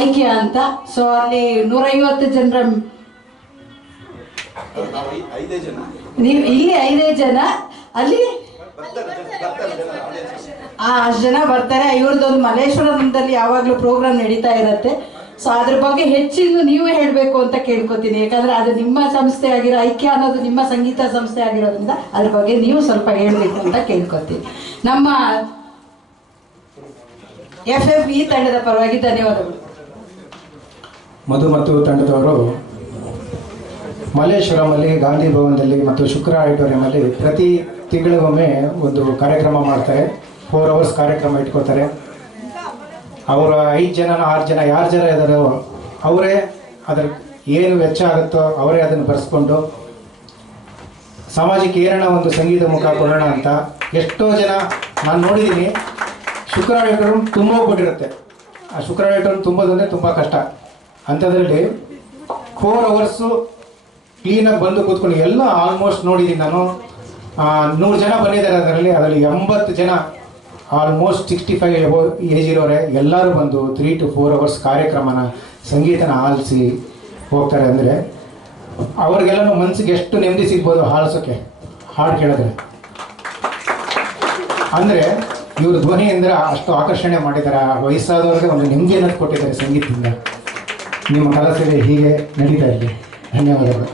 ಐಕ್ಯ ಅಂತ. ಸೊ ಅಲ್ಲಿ 150 ಜನರ, ನೀವು ಇಲ್ಲಿ 5 ಜನ, ಅಲ್ಲಿ ಅಷ್ಟು ಜನ ಬರ್ತಾರೆ. ಇವ್ರದ್ದೊಂದು ಮಲ್ಲೇಶ್ವರದಲ್ಲಿ ಯಾವಾಗಲೂ ಪ್ರೋಗ್ರಾಮ್ ನಡೀತಾ ಇರುತ್ತೆ. ಸೊ ಅದ್ರ ಬಗ್ಗೆ ಹೆಚ್ಚಿನ ನೀವು ಹೇಳಬೇಕು ಅಂತ ಕೇಳ್ಕೊತೀನಿ. ಯಾಕಂದ್ರೆ ಅದು ನಿಮ್ಮ ಸಂಸ್ಥೆ ಆಗಿರೋ, ಐಕ್ಯ ಅನ್ನೋದು ನಿಮ್ಮ ಸಂಗೀತ ಸಂಸ್ಥೆ ಆಗಿರೋದ್ರಿಂದ ಅದ್ರ ಬಗ್ಗೆ ನೀವು ಸ್ವಲ್ಪ ಹೇಳಬೇಕು ಅಂತ ಕೇಳ್ಕೊತೀನಿ. ನಮ್ಮ FFE ತಂಡದ ಪರವಾಗಿ ಧನ್ಯವಾದಗಳು. ಮಧು ಮತ್ತು ತಂಡದವರು ಮಲ್ಲೇಶ್ವರಮಲ್ಲಿ ಗಾಂಧಿ ಭವನದಲ್ಲಿ ಮತ್ತು ಶುಕ್ರ ಆಡಿಟೋರಿಯಮಲ್ಲಿ ಪ್ರತಿ ತಿಂಗಳಿಗೊಮ್ಮೆ ಒಂದು ಕಾರ್ಯಕ್ರಮ ಮಾಡ್ತಾರೆ. 4 hours ಕಾರ್ಯಕ್ರಮ ಇಟ್ಕೋತಾರೆ. ಅವರು 5 ಜನ 6 ಜನ ಯಾರು ಜನ ಇದ್ದಾರೋ ಅವರೇ ಅದರ ಏನು ವೆಚ್ಚ ಆಗುತ್ತೋ ಅವರೇ ಅದನ್ನು ಬರೆಸ್ಕೊಂಡು ಸಮಾಜಕ್ಕೆ ಏನೋ ಒಂದು ಸಂಗೀತ ಮುಖ ಕೊಡೋಣ ಅಂತ ಎಷ್ಟೋ ಜನ ನಾನು ನೋಡಿದ್ದೀನಿ. ಶುಕ್ರ ಆಡಿಟೋರಿಯಂ ತುಂಬೋಗ್ಬಿಟ್ಟಿರುತ್ತೆ. ಆ ಶುಕ್ರ ಆಡಿಟೋರಿಯಂ ತುಂಬೋದಂದರೆ ತುಂಬ ಕಷ್ಟ. ಅಂಥದ್ರಲ್ಲಿ 4 hours ಕ್ಲೀನಾಗಿ ಬಂದು ಕೂತ್ಕೊಂಡು ಎಲ್ಲ ಆಲ್ಮೋಸ್ಟ್ ನೋಡಿದ್ದೀನಿ ನಾನು. 100 ಜನ ಬಂದಿದ್ದಾರೆ. ಅದರಲ್ಲಿ 80 ಜನ ಆಲ್ಮೋಸ್ಟ್ 65 ಏಜ್ ಇರೋರೆ ಎಲ್ಲರೂ ಬಂದು 3 to 4 hours ಕಾರ್ಯಕ್ರಮನ ಸಂಗೀತನ ಆಲಿಸಿ ಹೋಗ್ತಾರೆ. ಅಂದರೆ ಅವ್ರಿಗೆಲ್ಲನೂ ಮನಸ್ಸಿಗೆ ಎಷ್ಟು ನೆಮ್ಮದಿ ಸಿಗ್ಬೋದು ಆಲಿಸೋಕ್ಕೆ, ಹಾಡು ಕೇಳಿದ್ರೆ. ಅಂದರೆ ಇವ್ರ ಧ್ವನಿ ಅಂದರೆ ಅಷ್ಟು ಆಕರ್ಷಣೆ ಮಾಡಿದ್ದಾರೆ. ವಯಸ್ಸಾದವ್ರಿಗೆ ಒಂದು ನೆಮ್ಮದಿಯನ್ನು ಕೊಟ್ಟಿದ್ದಾರೆ ಸಂಗೀತದಿಂದ. ನಿಮ್ಮ ಕಲಾಸೇವೆ ಹೀಗೆ ನಡೀತಾ ಇರಲಿ. ಧನ್ಯವಾದಗಳು.